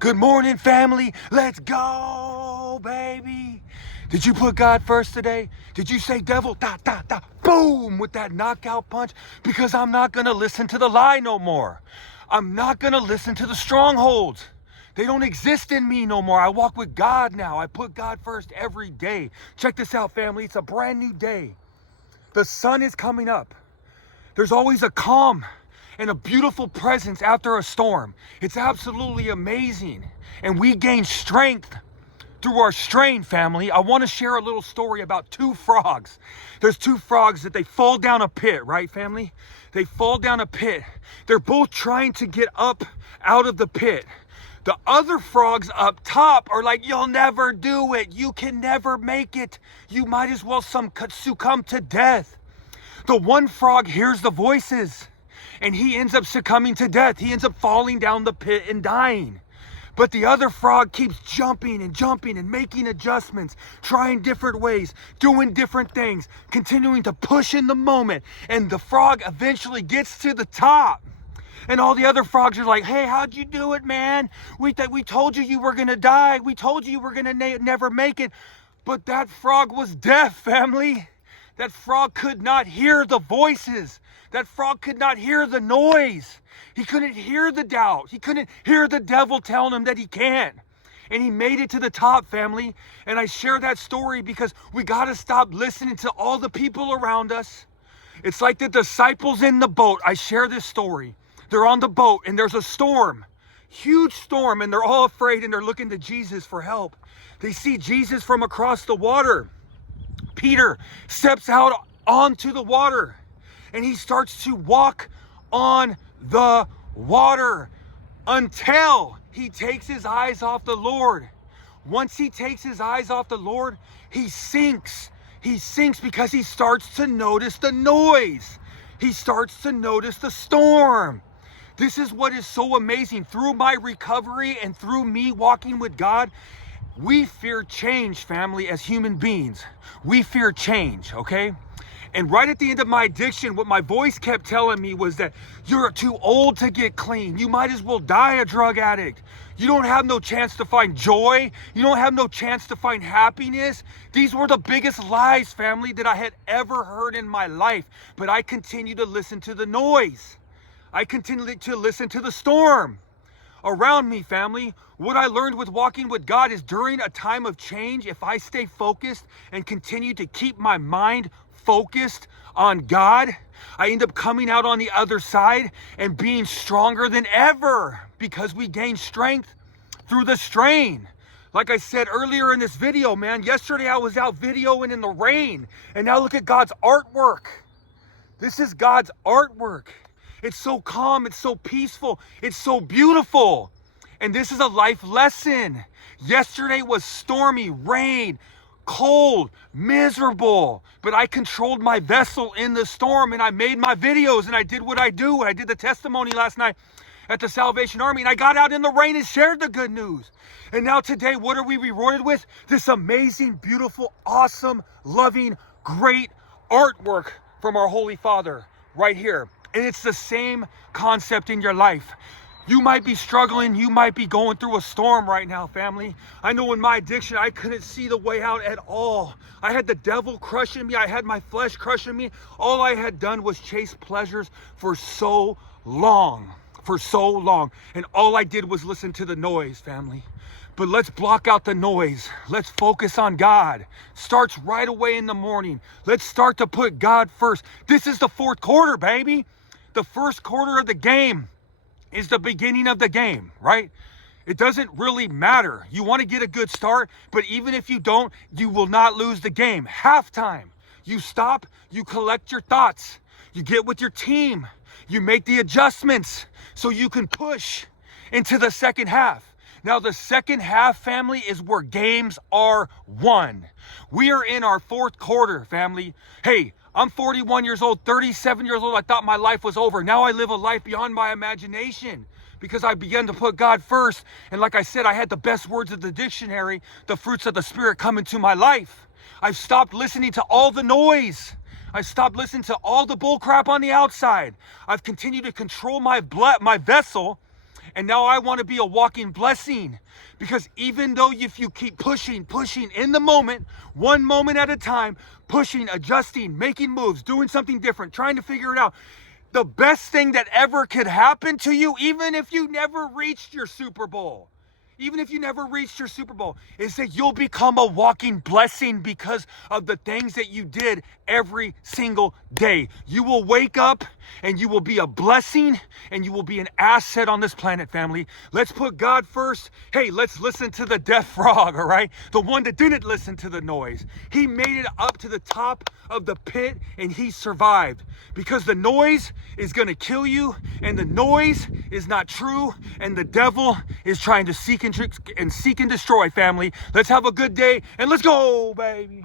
Good morning, family. Let's go, baby. Did you put God first today? Did you say devil, da, da, da, boom, with that knockout punch? Because I'm not going to listen to the lie no more. I'm not going to listen to the strongholds. They don't exist in me no more. I walk with God now. I put God first every day. Check this out, family. It's a brand new day. The sun is coming up. There's always a calm and a beautiful presence after a storm. It's absolutely amazing. And we gain strength through our strain, family. I want to share a little story about two frogs. There's two frogs that they fall down a pit, right, family? They fall down a pit. They're both trying to get up out of the pit. The other frogs up top are like, you'll never do it. You can never make it. You might as well succumb to death. The one frog hears the voices and he ends up succumbing to death. He ends up falling down the pit and dying. But the other frog keeps jumping and making adjustments, trying different ways, doing different things, continuing to push in the moment. And the frog eventually gets to the top. And all the other frogs are like, hey, how'd you do it, man? We told you were going to die. We told you were going to never make it. But that frog was deaf, family. That frog could not hear the voices. That frog could not hear the noise. He couldn't hear the doubt. He couldn't hear the devil telling him that he can't. And he made it to the top, family. And I share that story because we got to stop listening to all the people around us. It's like the disciples in the boat. I share this story. They're on the boat and there's a storm, huge storm, and they're all afraid and they're looking to Jesus for help. They see Jesus from across the water. Peter steps out onto the water and he starts to walk on the water until he takes his eyes off the Lord. Once he takes his eyes off the Lord, he sinks. He sinks because he starts to notice the noise. He starts to notice the storm. This is what is so amazing. Through my recovery and through me walking with God, we fear change, family, as human beings. We fear change, okay? And right at the end of my addiction, what my voice kept telling me was that you're too old to get clean. You might as well die a drug addict. You don't have no chance to find joy. You don't have no chance to find happiness. These were the biggest lies, family, that I had ever heard in my life. But I continue to listen to the noise. I continue to listen to the storm around me, family. What I learned with walking with God is during a time of change, if I stay focused and continue to keep my mind focused on God, I end up coming out on the other side and being stronger than ever because we gain strength through the strain. Like I said earlier in this video, man, yesterday I was out videoing in the rain, and now look at God's artwork. This is God's artwork. It's so calm, it's so peaceful, it's so beautiful. And this is a life lesson. Yesterday was stormy, rain, cold, miserable, but I controlled my vessel in the storm and I made my videos and I did what I do. I did the testimony last night at the Salvation Army and I got out in the rain and shared the good news. And now today, what are we rewarded with? This amazing, beautiful, awesome, loving, great artwork from our Holy Father right here. And it's the same concept in your life. You might be struggling. You might be going through a storm right now, family. I know in my addiction, I couldn't see the way out at all. I had the devil crushing me. I had my flesh crushing me. All I had done was chase pleasures for so long. And all I did was listen to the noise, family. But let's block out the noise. Let's focus on God. Starts right away in the morning. Let's start to put God first. This is the fourth quarter, baby. The first quarter of the game is the beginning of the game, right? It doesn't really matter. You want to get a good start, but even if you don't, you will not lose the game. Halftime, you stop, you collect your thoughts, you get with your team, you make the adjustments so you can push into the second half. Now, the second half, family, is where games are won. We are in our fourth quarter, family. Hey, I'm 41 years old, 37 years old. I thought my life was over. Now I live a life beyond my imagination because I began to put God first. And like I said, I had the best words of the dictionary, the fruits of the Spirit come into my life. I've stopped listening to all the noise. I've stopped listening to all the bull crap on the outside. I've continued to control my vessel And now I want to be a walking blessing. Because even though if you keep pushing in the moment, one moment at a time, pushing, adjusting, making moves, doing something different, trying to figure it out, the best thing that ever could happen to you, even if you never reached your Super Bowl, is that you'll become a walking blessing because of the things that you did every single day. You will wake up and you will be a blessing and you will be an asset on this planet, family. Let's put God first. Hey, let's listen to the deaf frog, all right? The one that didn't listen to the noise. He made it up to the top of the pit and he survived, because the noise is going to kill you, and the noise is not true, and the devil is trying to seek and destroy, family. Let's have a good day and let's go, baby.